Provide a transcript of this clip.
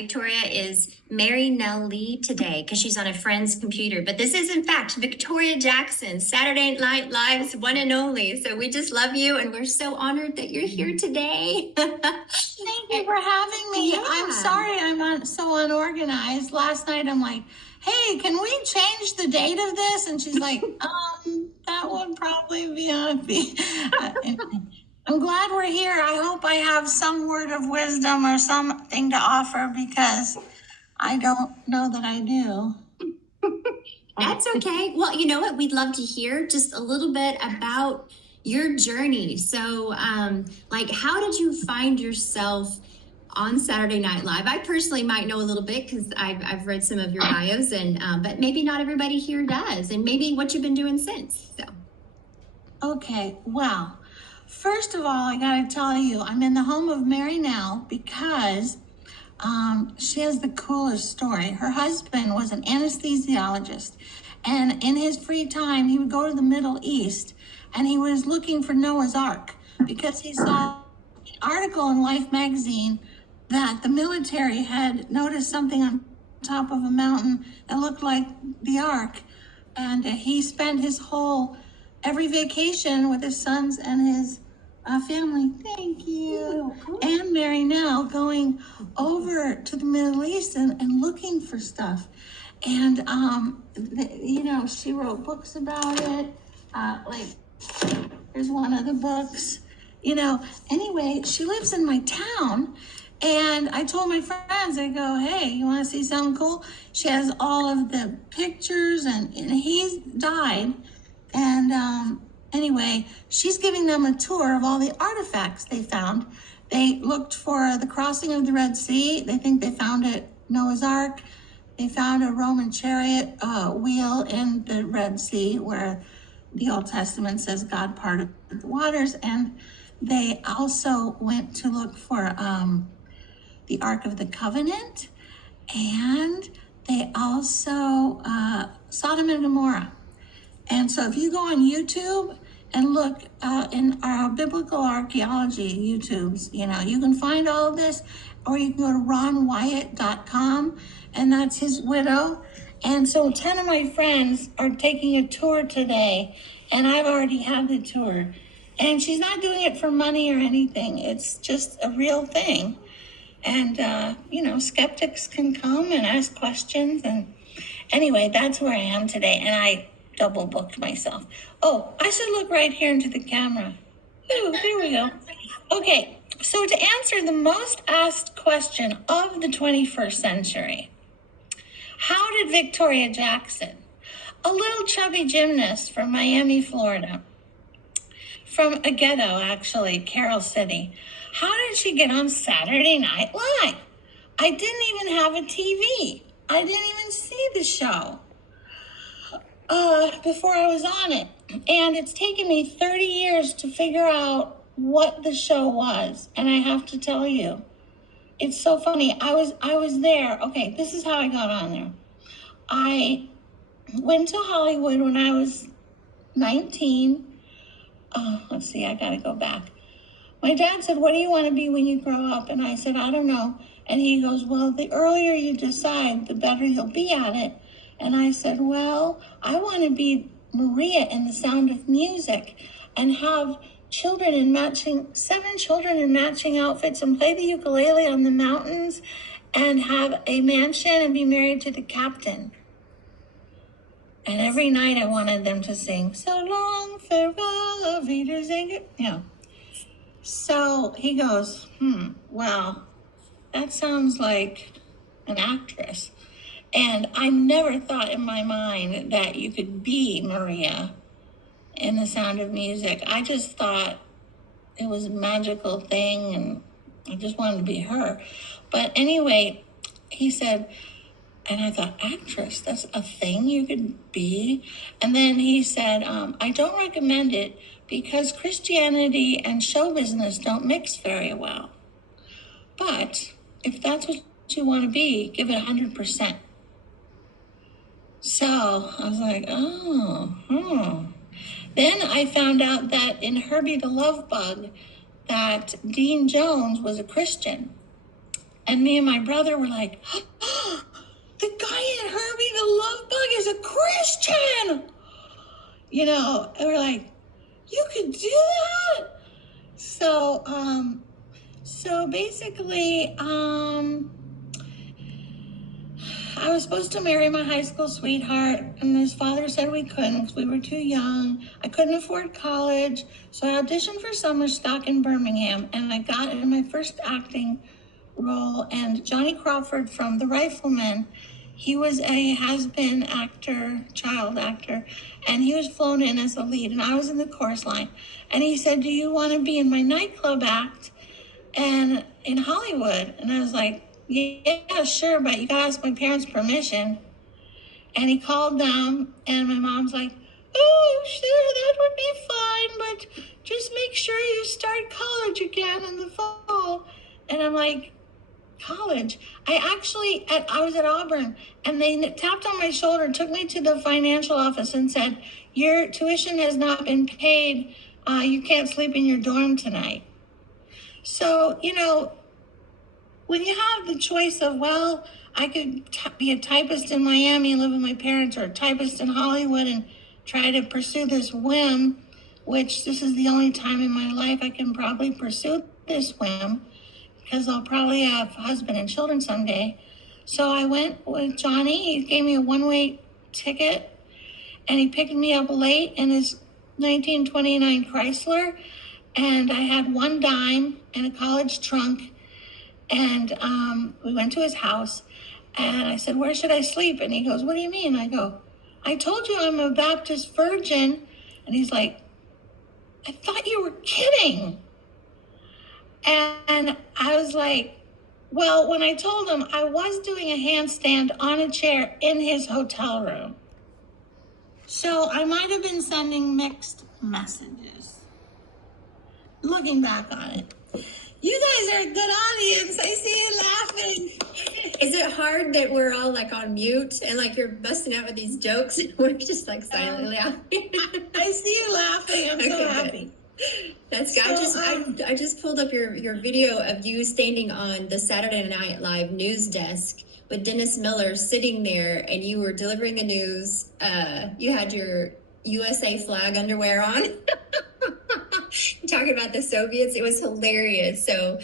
Victoria is Mary Nell Lee today because she's on a friend's computer. But this is, in fact, Victoria Jackson, Saturday Night Live's one and only. So we just love you, and we're so honored that you're here today. Thank you for having me. Yeah. I'm sorry I'm so unorganized. Last night I'm like, hey, can we change the date of this? And she's like, that would probably be on. I'm glad we're here. I hope I have some word of wisdom or something to offer because I don't know that I do. That's okay. Well, you know what? We'd love to hear just a little bit about your journey. So, how did you find yourself on Saturday Night Live? I personally might know a little bit because I've read some of your bios, and but maybe not everybody here does, and maybe what you've been doing since. So, okay, well, first of all, I got to tell you, I'm in the home of Mary Nell because she has the coolest story. Her husband was an anesthesiologist, and in his free time, he would go to the Middle East, and he was looking for Noah's Ark because he saw an article in Life magazine that the military had noticed something on top of a mountain that looked like the Ark, and he spent his every vacation with his sons and his family. Thank you. And Mary Nell going over to the Middle East and looking for stuff. And, she wrote books about it. Here's one of the books. Anyway, she lives in my town. And I told my friends, I go, hey, you want to see something cool? She has all of the pictures, and he's died. And anyway, she's giving them a tour of all the artifacts they found. They looked for the crossing of the Red Sea. They think they found it, Noah's Ark. They found a Roman chariot wheel in the Red Sea where the Old Testament says God parted the waters. And they also went to look for the Ark of the Covenant. And they also Sodom and Gomorrah. And so if you go on YouTube and look in our biblical archaeology YouTubes, you can find all of this, or you can go to ronwyatt.com, and that's his widow. And so 10 of my friends are taking a tour today, and I've already had the tour. And she's not doing it for money or anything. It's just a real thing. And, skeptics can come and ask questions. And anyway, that's where I am today. And I double booked myself. Oh, I should look right here into the camera. Ooh, there we go. Okay, so to answer the most asked question of the 21st century, how did Victoria Jackson, a little chubby gymnast from Miami, Florida, from a ghetto actually, Carroll City, how did she get on Saturday Night Live? I didn't even have a TV. I didn't even see the show before I was on it. And it's taken me 30 years to figure out what the show was. And I have to tell you, it's so funny. I was there. Okay, this is how I got on there. I went to Hollywood when I was 19. Let's see, I gotta go back. My dad said, what do you want to be when you grow up? And I said, I don't know. And he goes, well, the earlier you decide, the better you'll be at it. And I said, well, I want to be Maria in The Sound of Music and have 7 children in matching outfits and play the ukulele on the mountains and have a mansion and be married to the captain. And every night I wanted them to sing, so long, farewell, auf Wiedersehen. So he goes, well, that sounds like an actress. And I never thought in my mind that you could be Maria in The Sound of Music. I just thought it was a magical thing, and I just wanted to be her. But anyway, he said, and I thought, actress, that's a thing you could be? And then he said, I don't recommend it because Christianity and show business don't mix very well. But if that's what you want to be, give it 100%. So I was like, Then I found out that in Herbie the Love Bug, that Dean Jones was a Christian. And me and my brother were like, the guy in Herbie the Love Bug is a Christian. And we're like, you could do that? So basically, I was supposed to marry my high school sweetheart, and his father said we couldn't because we were too young. I couldn't afford college, so I auditioned for summer stock in Birmingham, and I got in my first acting role. And Johnny Crawford from The Rifleman, he was a has-been actor, child actor, and he was flown in as the lead, and I was in the chorus line. And he said, do you want to be in my nightclub act and in Hollywood? And I was like, yeah, sure, but you gotta ask my parents' permission. And he called them, and my mom's like, oh, sure, that would be fine, but just make sure you start college again in the fall. And I'm like, college? I was at Auburn, and they tapped on my shoulder, took me to the financial office, and said, your tuition has not been paid. You can't sleep in your dorm tonight. So, when you have the choice of, well, I could be a typist in Miami and live with my parents, or a typist in Hollywood and try to pursue this whim, which this is the only time in my life I can probably pursue this whim, because I'll probably have a husband and children someday. So I went with Johnny. He gave me a one-way ticket, and he picked me up late in his 1929 Chrysler, and I had one dime and a college trunk. And we went to his house, and I said, where should I sleep? And he goes, what do you mean? I go, I told you I'm a Baptist virgin. And he's like, I thought you were kidding. And I was like, well, when I told him, I was doing a handstand on a chair in his hotel room. So I might have been sending mixed messages, looking back on it. You guys are a good audience. I see you laughing. Is it hard that we're all like on mute and like you're busting out with these jokes and we're just like silently laughing? I see you laughing. I'm so happy. That's good. I just pulled up your video of you standing on the Saturday Night Live news desk with Dennis Miller sitting there, and you were delivering the news. You had your USA flag underwear on. Talking about the Soviets. It was hilarious. So